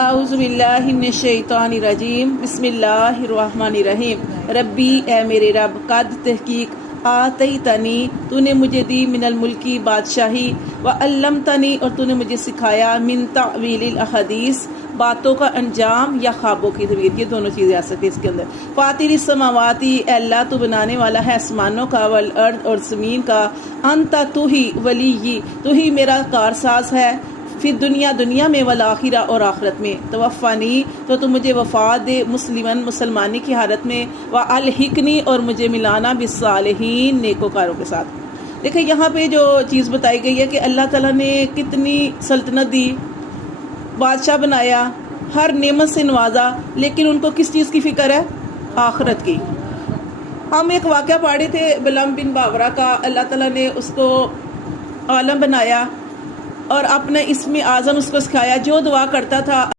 اعوذ باللہ من الشیطان الرجیم بسم اللہ الرحمن الرحیم ربی اے میرے رب قد تحقیق آتیتنی تو نے مجھے دی من الملکی بادشاہی وعلمتنی اور تو نے مجھے سکھایا من تعویل الاحادیث باتوں کا انجام یا خوابوں کی تعبیر، یہ دونوں چیزیں آ سکتی اس کے اندر۔ فاطر السماواتی اے اللہ تو بنانے والا ہے آسمانوں کا والارض اور زمین کا، انت تو ہی ولی تو ہی میرا کارساز ہے، پھر دنیا میں والآخرہ اور آخرت میں، توفانی تو مجھے وفات دے مسلمانی کی حالت میں، والحقنی اور مجھے ملانا بالصالحین نیکوکاروں کے ساتھ۔ دیکھیں یہاں پہ جو چیز بتائی گئی ہے کہ اللہ تعالیٰ نے کتنی سلطنت دی، بادشاہ بنایا، ہر نعمت سے نوازا، لیکن ان کو کس چیز کی فکر ہے؟ آخرت کی۔ ہم ایک واقعہ پڑھے تھے بلام بن باورہ کا، اللہ تعالیٰ نے اس کو عالم بنایا اور اپنے اسم اعظم اس کو سکھایا، جو دعا کرتا تھا